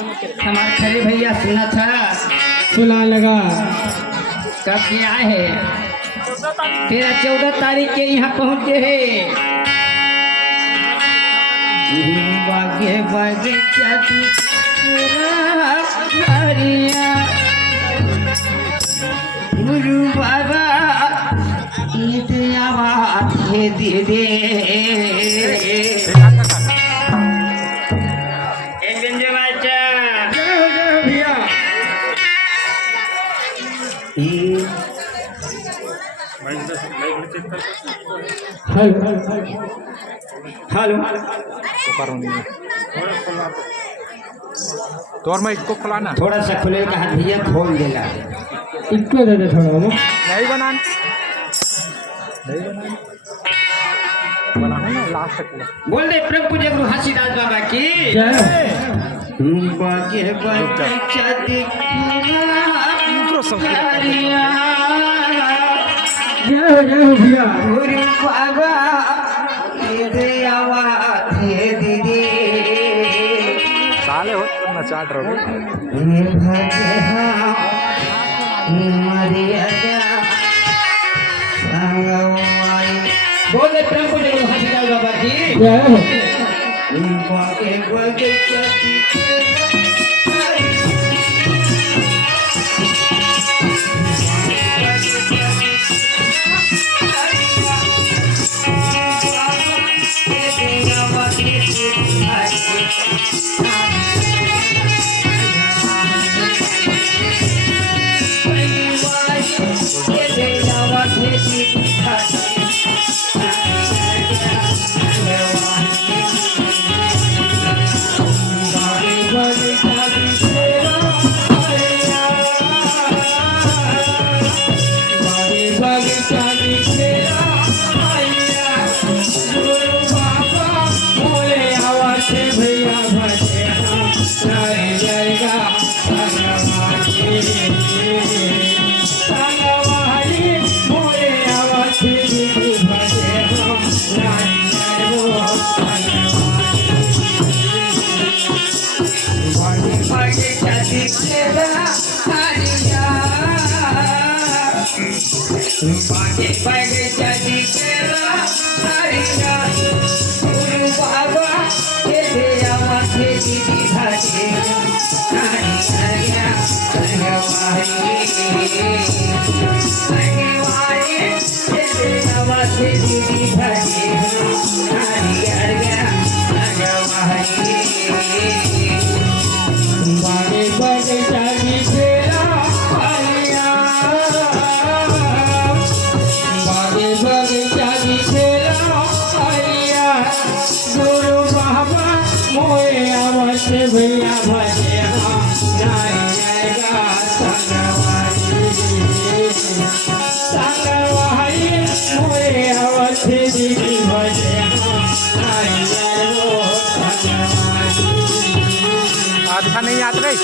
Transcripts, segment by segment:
हमारे खरे भैया सुना था, सुना लगा। कब क्या है? 13-14 तारीख के यहाँ पहुँचे है। बागे बागे जाती गुरु बाबा दे दे भैया हेलो तोर में इसको खुलाना थोड़ा सा खुले का हाथ भैया खोल देला। इसको दे दे थोड़ा वो नहीं बनाना बनाना ना लास्ट तक बोल दे प्रभु पूज्य गुरु हासीदास बाबा की जय बागे बागे जाती जय हो भैया। गुरु बाबा दे आवा दे दे साले हो ना चाट रहो भागे हाँ मरिया बोल दे प्रभु पूज्य गुरु हासीदास बाबा की जय हो। बागे बागे जाती भैया भजे संगवारी मोरे अवधि दीदी भजे अच्छा नहीं याद रही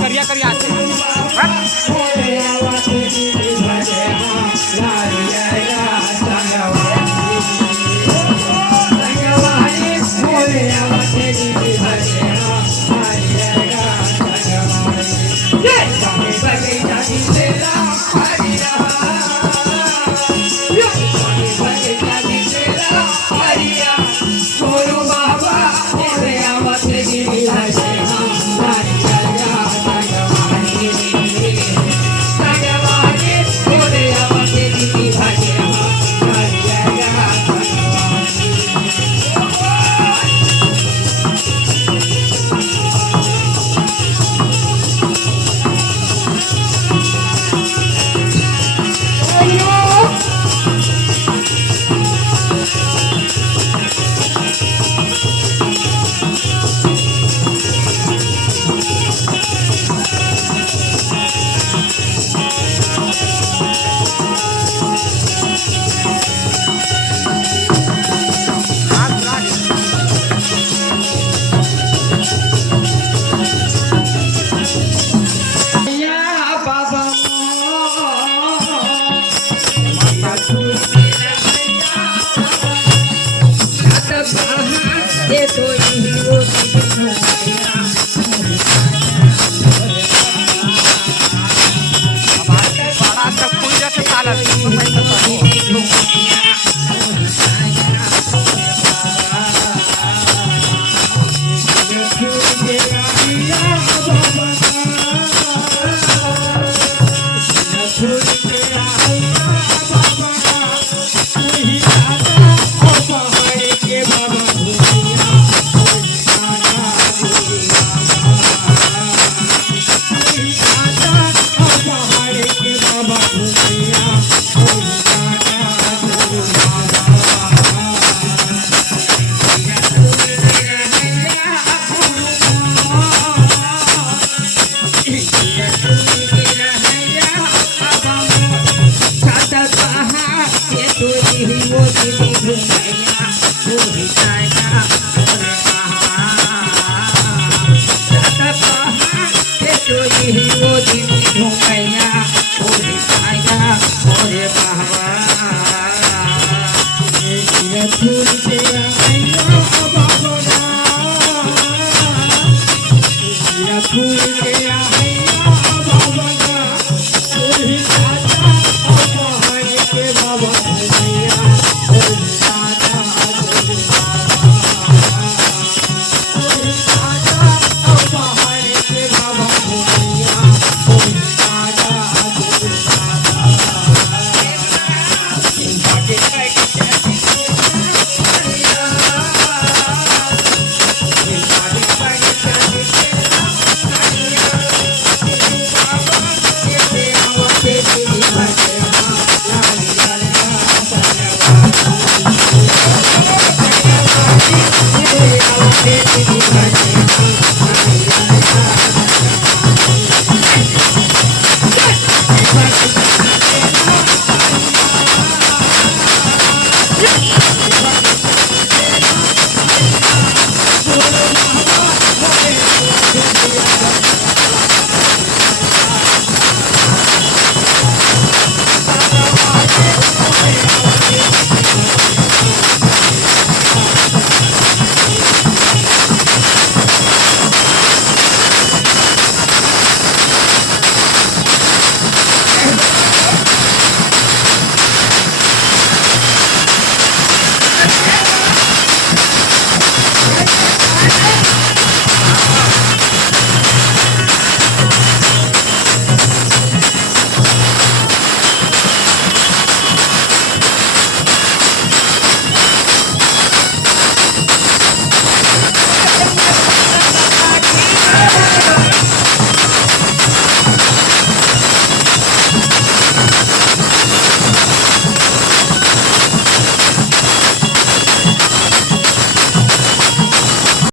करिया करिया Yeah. ये तो हीरो बड़ा सब फूल जैसे साला